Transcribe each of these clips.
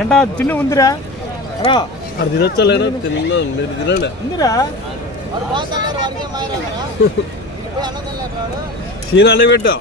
ఎంట తిండి ఉందిరా. రా. అది తినొచ్చలేనా తిన్నా మీరు తినండి. ఉందిరా. పెట్టా.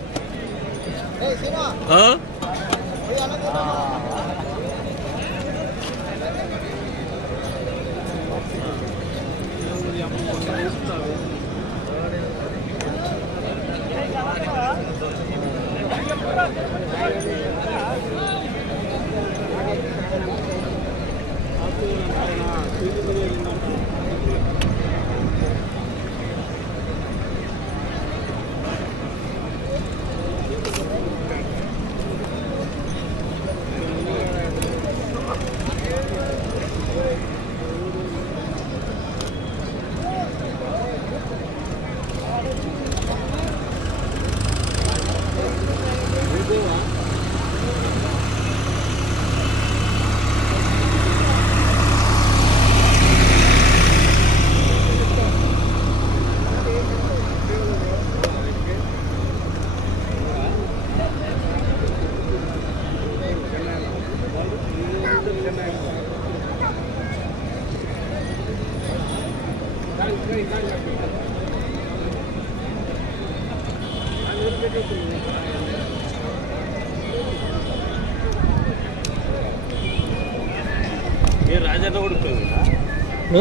ఆ? ఆ?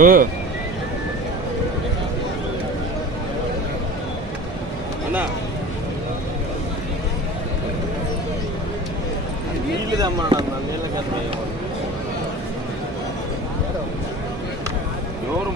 ఆ. అన్నా నీళ్ళు తెమ్మన్నాడు అన్న నీళ్ళ కన్నా ఎవరు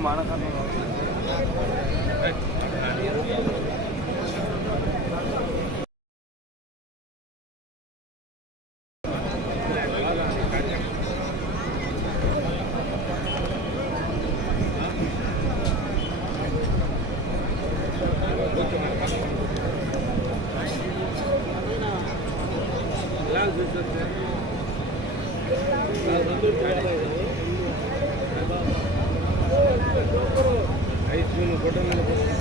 ಹೋಟೆಲ್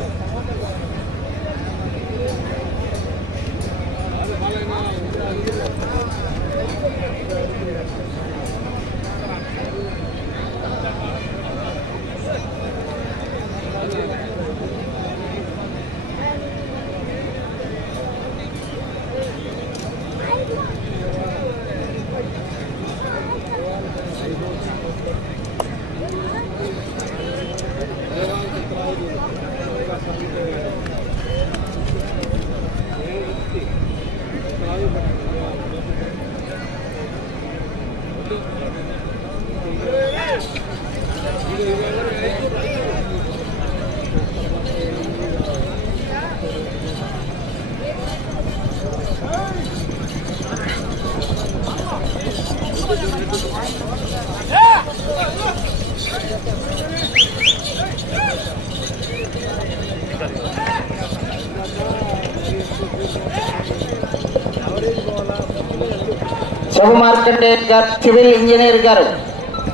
శుభ మార్కండేయన్ గారు సివిల్ ఇంజనీర్ గారు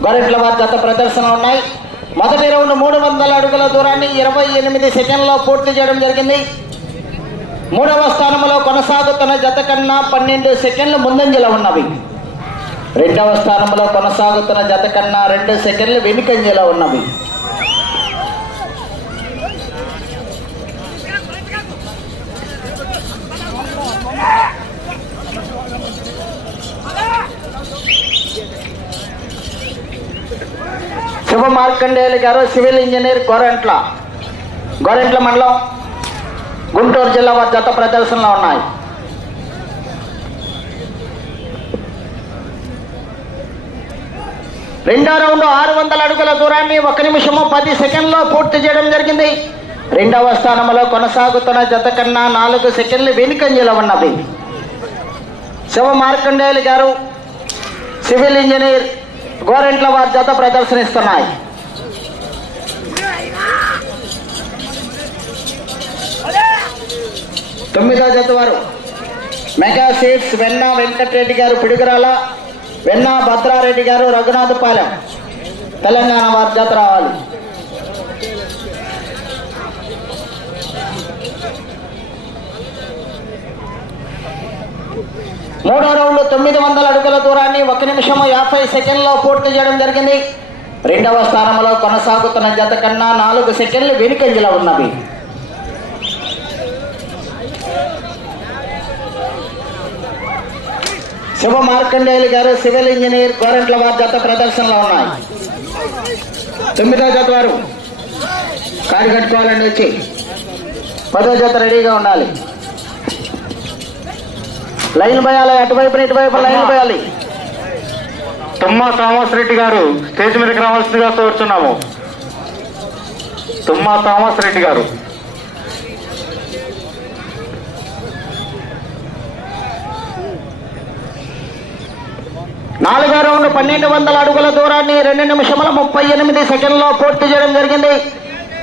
గొరెట్ల వారి గత ప్రదర్శన ఉన్నాయి. మొదటి రౌండ్ మూడు వందల అడుగుల దూరాన్ని ఇరవై ఎనిమిది సెకండ్లో పూర్తి చేయడం జరిగింది. మూడవ స్థానంలో కొనసాగుతున్న జత కన్నా పన్నెండు సెకండ్లు ముందంజలో ఉన్నవి. రెండవ స్థానంలో కొనసాగుతున్న జత కన్నా రెండు సెకండ్లు వెనుకంజలో ఉన్నవి. శుభ మార్కండేయులు గారు సివిల్ ఇంజనీర్ గోరెంట్ల. గోరెంట్ల మండలం గుంటూరు జిల్లా వారి జత ప్రదర్శనలో ఉన్నాయి. రెండో రౌండ్ ఆరు వందల అడుగుల దూరాన్ని ఒక నిమిషము పది సెకండ్లో పూర్తి చేయడం జరిగింది. రెండవ స్థానంలో కొనసాగుతున్న జత కన్నా నాలుగు సెకండ్లు వెనుకంజలో ఉన్నవి. శివ మార్కండేయులు గారు సివిల్ ఇంజనీర్ గోరెంట్ల వారి జత ప్రదర్శనిస్తున్నాయి. తొమ్మిదో జత వారు. మెగా సీట్స్ వెన్న వెంకటరెడ్డి గారు పిడుగురాల వెన్న భద్రారెడ్డి గారు రఘునాథపాలెం. తెలంగాణ వారి జత రావాలి. మూడో తొమ్మిది వందల అడుగుల దూరాన్ని ఒక నిమిషం యాభై సెకండ్లో పూర్తి చేయడం జరిగింది. రెండవ స్థానంలో కొనసాగుతున్న జత కన్నా నాలుగు సెకండ్లు వెనుకంజలో ఉన్నవి. శివ మార్కండేయులు గారు సివిల్ ఇంజనీర్ గోరెంట్ల వారి జత ప్రదర్శనలో ఉన్నాయి. తొమ్మిదో జత వారు. కాడి కట్టుకోవాలని వచ్చి పదో జత రెడీగా ఉండాలి. లైన్ పోయాలి అటువైపు ఇటువైపు లైన్ పోయాలి. తుమ్మా థామస్ రెడ్డి గారు స్టేజ్ మీదకి రావాల్సిందిగా కోరుచున్నాము. తుమ్మా థామస్ రెడ్డి గారు. నాలుగో రౌండ్ పన్నెండు వందల అడుగుల దూరాన్ని రెండు నిమిషముల ముప్పై ఎనిమిది సెకండ్లో పూర్తి చేయడం జరిగింది.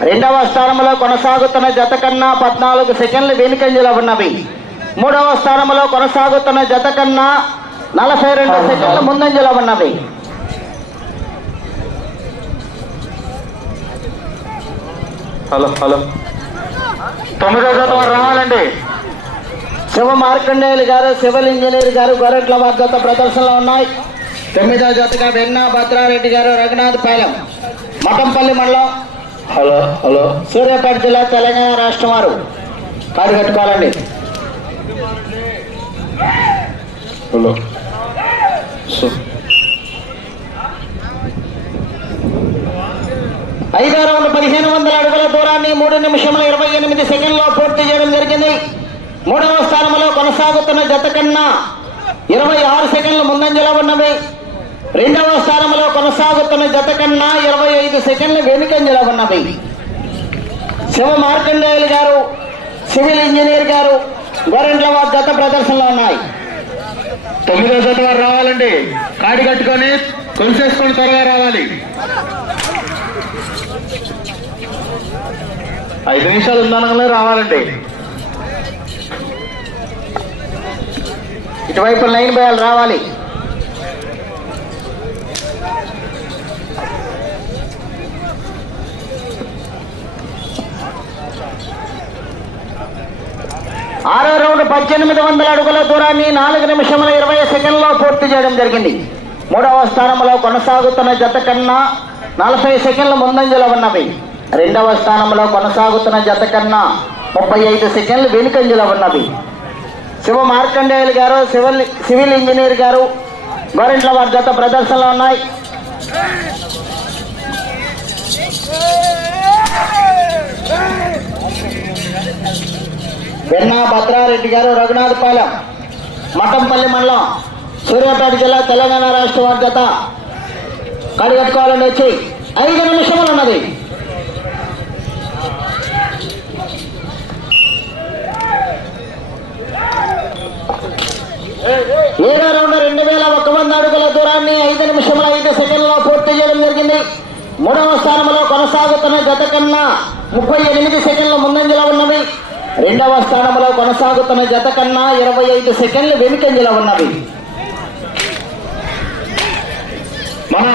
రెండవ స్థానంలో కొనసాగుతున్న జత కన్నా పద్నాలుగు సెకండ్లు వెనుకంజలో ఉన్నవి. మూడవ స్థానంలో కొనసాగుతున్న జత కన్నా నలభై రెండు సెకండ్లు ముందంజలో ఉన్నవి హలో హలో. తొమ్మిదో జత రావాలండి. శివ మార్కండేయులు గారు సివిల్ ఇంజనీర్ గారు గొర్రెట్ల వద్ద ప్రదర్శనలో ఉన్నాయి. తొమ్మిదో జతగా వెన్న భద్రారెడ్డి గారు రఘునాథ్ పాలెం మఠంపల్లి మండలం. Hello hello. సూర్యాపేట జిల్లా తెలంగాణ రాష్ట్రం వారు. కాడు కట్టుకోవాలండి. హలో ఐదో రౌండ్ పదిహేను వందల అడుగుల దూరాన్ని మూడు నిమిషముల ఇరవై ఎనిమిది సెకండ్లో పూర్తి చేయడం జరిగింది. మూడవ స్థానంలో కొనసాగుతున్న జత కన్నా ఇరవై ఆరు సెకండ్లు ముందంజలో ఉన్నవి. రెండవ స్థానంలో కొనసాగుతున్న జత కన్నా ఇరవై ఐదు సెకండ్లు వెనుకంజలో ఉన్నవి. శివ మార్కండేయులు గారు సివిల్ ఇంజనీర్ గారు గోరెంట్ల వారి జత ప్రదర్శనలో ఉన్నాయి. తొమ్మిదో జత వారు రావాలండి. కాడి కట్టుకొని కొలిసేసుకొని త్వరగా రావాలి. ఐదు నిమిషాలు ఉందనగానే రావాలండి. ఇటువైపు లైన్ బయాలు రావాలి. ఆరో రౌండ్ పద్దెనిమిది వందల అడుగుల దూరాన్ని నాలుగు నిమిషముల ఇరవై సెకండ్లో పూర్తి చేయడం జరిగింది మూడవ స్థానంలో కొనసాగుతున్న జత కన్నా నలభై సెకండ్ల ముందంజలో ఉన్నవి రెండవ స్థానంలో కొనసాగుతున్న జత కన్నా ముప్పై ఐదు సెకండ్లు వెనుకంజలో ఉన్నవి శివ మార్కండేయులు గారు సివిల్ సివిల్ ఇంజనీర్ గారు గోరెంట్ల వారి జత ప్రదర్శనలో ఉన్నాయి వెన్నా భద్రారెడ్డి గారు రఘునాథపాలెం మఠంపల్లి మండలం సూర్యాపేట జిల్లా తెలంగాణ రాష్ట్ర వారి జత కడిగట్టుకోవాలని వచ్చి. ఐదు నిమిషములు ఉన్నది. ఏడో రౌండ్ రెండు వేల ఒక వంద అడుగుల దూరాన్ని ఐదు నిమిషముల ఐదు సెకండ్లో పూర్తి చేయడం జరిగింది. మూడవ స్థానంలో కొనసాగుతున్న గత కన్నా ముప్పై ఎనిమిది సెకండ్ల ముందంజలో ఉన్నవి. రెండవ స్థానంలో కొనసాగుతున్న జత కన్నా ఇరవై ఐదు సెకండ్లు వెనుకంజలో ఉన్నవి. మన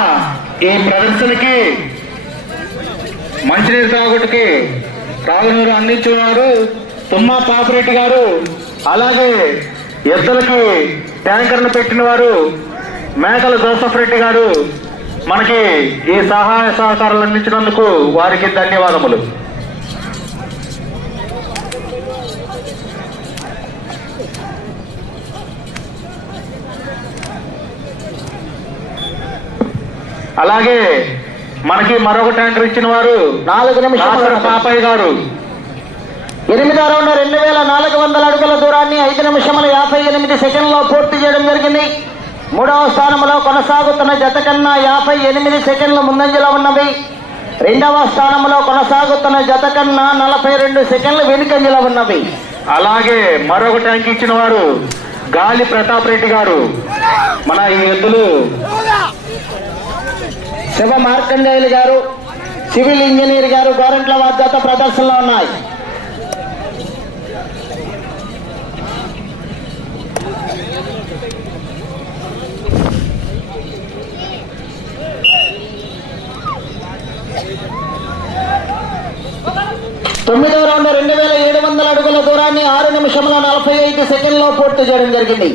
ఈ ప్రదర్శనకి మంచినీరు తాగుటికి తాగునీరు అందించున్నారు తుమ్మా పాపిరెడ్డి గారు. అలాగే ఎద్దులకి ట్యాంకర్ను పెట్టిన వారు మేకల జోసఫ్ రెడ్డి గారు. మనకి ఈ సహాయ సహకారాలు అందించినందుకు వారికి ధన్యవాదములు. అలాగే మనకి మరొక ట్యాంకర్ ఇచ్చిన వారు నాలుగు నిమిషాలు పాపయ్య గారు. ఎనిమిదో రౌండ్ రెండు వేల నాలుగు వందల అడుగుల దూరాన్ని ఐదు నిమిషముల యాభై ఎనిమిది సెకండ్లో పూర్తి చేయడం జరిగింది. మూడవ స్థానంలో కొనసాగుతున్న జత కన్నా యాభై ఎనిమిది సెకండ్ల ముందంజలో ఉన్నవి. రెండవ స్థానంలో కొనసాగుతున్న జత కన్నా నలభై రెండు సెకండ్లు వెనుకంజలో ఉన్నవి. అలాగే మరొక ట్యాంక్ ఇచ్చిన వారు గాలి ప్రతాప్ రెడ్డి గారు. మన ఈ ఎద్దులు శివ మార్కండేయులు గారు సివిల్ ఇంజనీర్ గారు గోరంట్ల వారి ప్రదర్శనలో ఉన్నాయి. తొమ్మిదో రౌండ్ రెండు వేల ఏడు వందల అడుగుల దూరాన్ని ఆరు నిమిషముల నలభై ఐదు సెకండ్లో పూర్తి చేయడం జరిగింది.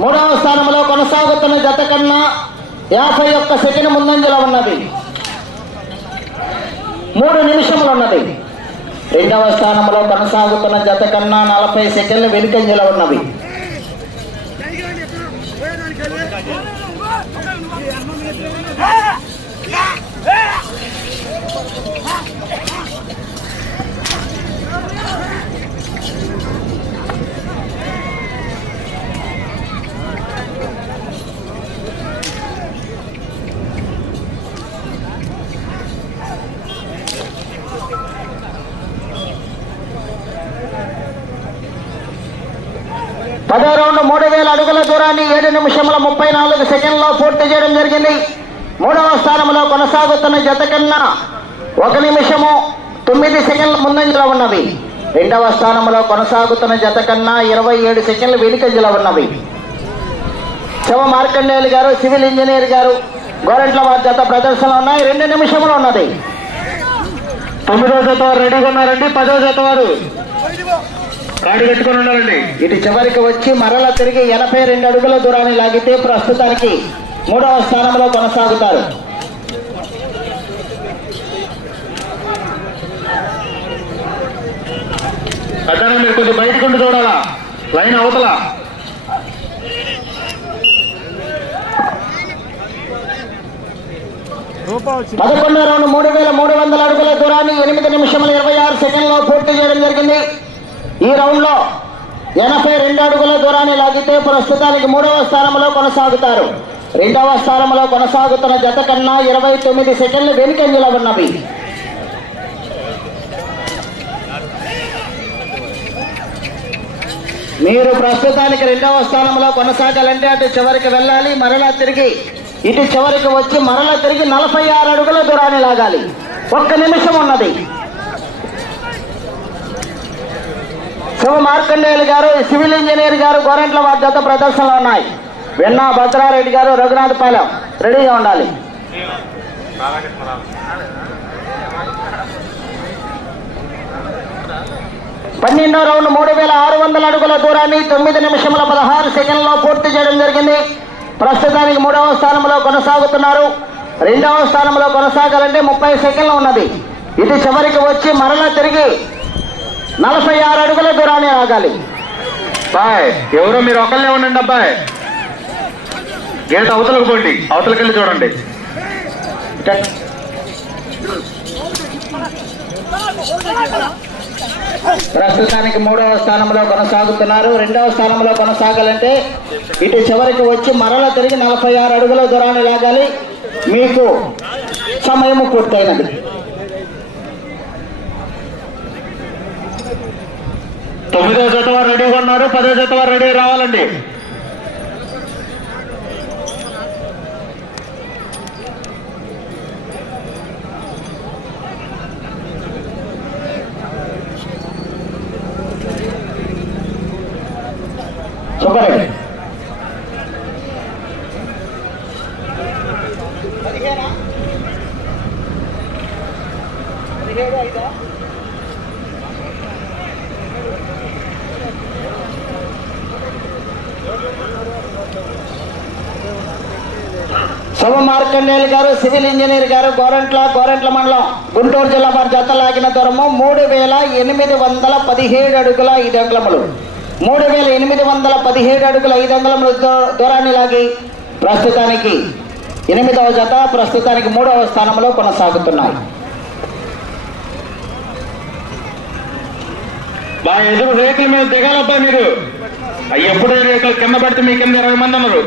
మూడవ స్థానంలో కొనసాగుతున్న జత కన్నా యాభై ఒక్క సెకండ్ ముందంజలో ఉన్నది. మూడు నిమిషములు ఉన్నది. రెండవ స్థానంలో కొనసాగుతున్న జత కన్నా నలభై సెకండ్లు వెనుకంజలో ఉన్నవి. పదో రౌండ్ మూడు వేల అడుగుల దూరాన్ని ఏడు నిమిషముల ముప్పై నాలుగు సెకండ్లో పూర్తి చేయడం జరిగింది. మూడవ స్థానంలో కొనసాగుతున్న జత కన్నా ఒక నిమిషము తొమ్మిది సెకండ్ల ముందంజలో ఉన్నవి. రెండవ స్థానంలో కొనసాగుతున్న జత కన్నా ఇరవై ఏడు సెకండ్లు వెనుకంజలో ఉన్నవి. శివ మార్కండేయులు గారు సివిల్ ఇంజనీర్ గారు గోరెంట్ల వారి జత ప్రదర్శనలో ఉన్నాయి. రెండు నిమిషములు ఉన్నది. తొమ్మిదో జత వారు రెడీగా ఉన్నారండి. పదో జత వారు. కాడి కట్టుకొని ఉన్నారండి ఇటు చివరికి వచ్చి మరల తిరిగి ఎనభై రెండు అడుగుల దూరాన్ని లాగితే ప్రస్తుతానికి మూడవ స్థానంలో కొనసాగుతారు. పెద్దగా మీరు కొంచెం బయటకు చూడాలా? లైన్ అవతల? పదకొండో రౌండ్ మూడు వేల మూడు వందల అడుగుల దూరాన్ని ఎనిమిది నిమిషముల ఇరవై ఆరు సెకండ్లో పూర్తి చేయడం జరిగింది. ఈ రౌండ్లో ఎనభై రెండు అడుగుల దూరాన్ని లాగితే ప్రస్తుతానికి మూడవ స్థానంలో కొనసాగుతారు. రెండవ స్థానంలో కొనసాగుతున్న జత కన్నా ఇరవై తొమ్మిది సెకండ్లు వెనుకంజలో ఉన్నవి మీరు ప్రస్తుతానికి రెండవ స్థానంలో కొనసాగాలంటే అటు చివరికి వెళ్ళాలి మరలా తిరిగి ఇటు చివరికి వచ్చి మరలా తిరిగి నలభై ఆరు అడుగుల దూరాన్ని లాగాలి. ఒక్క నిమిషం ఉన్నది. శివ మార్కండేయులు గారు సివిల్ ఇంజనీర్ గారు గోరెంట్ల వారి జత ప్రదర్శనలో ఉన్నాయి. వెన్నా భద్రారెడ్డి గారు రఘునాథపాలెం రెడీగా ఉండాలి. పన్నెండో రౌండ్ మూడు వేల ఆరు వందల అడుగుల దూరాన్ని తొమ్మిది నిమిషముల పదహారు సెకండ్లో పూర్తి చేయడం జరిగింది. ప్రస్తుతానికి మూడవ స్థానంలో కొనసాగుతున్నారు. రెండవ స్థానంలో కొనసాగాలంటే ముప్పై సెకండ్లు ఉన్నది. ఇది చివరికి వచ్చి మరలా తిరిగి నలభై ఆరు అడుగుల దూరాన్ని ఆగాలి. బాయ్ ఎవరో మీరు ఒకళ్ళే ఉండండి అబ్బాయి. గేట్ అవతలకు పోండి అవతలకి వెళ్ళి చూడండి. ప్రస్తుతానికి మూడవ స్థానంలో కొనసాగుతున్నారు. రెండవ స్థానంలో కొనసాగాలంటే ఇటు చివరికి వచ్చి మరల తిరిగి నలభై ఆరు అడుగుల దూరాన్ని లాగాలి. మీకు సమయం పూర్తయినది. తొమ్మిదో జత వారు రెడీగా ఉన్నారు పదో జత వారు రెడీ రావాలండి. సుబ్బారెడ్డి శుభ మార్కండేయులు గారు సివిల్ ఇంజనీర్ గారు గోరంట్ల గోరంట్ల మండలం గుంటూరు జిల్లా వారి జత లాగిన దూరము మూడు వేల ఎనిమిది వందల పదిహేడు అడుగుల ఐదు అంగుళములు. మూడు వేల ఎనిమిది వందల పదిహేడు అడుగుల ఐదు అంగుళముల దూరాన్ని లాగి ప్రస్తుతానికి ఎనిమిదవ జత ప్రస్తుతానికి మూడవ స్థానంలో కొనసాగుతున్నాయి. మా ఎదురు రేకుల మీద దిగాలబ్బా మీరు. ఎప్పుడో ఎప్పుడు రేకులు కింద పడితే మీ కింద ఇరవై మంది ఉన్నారు.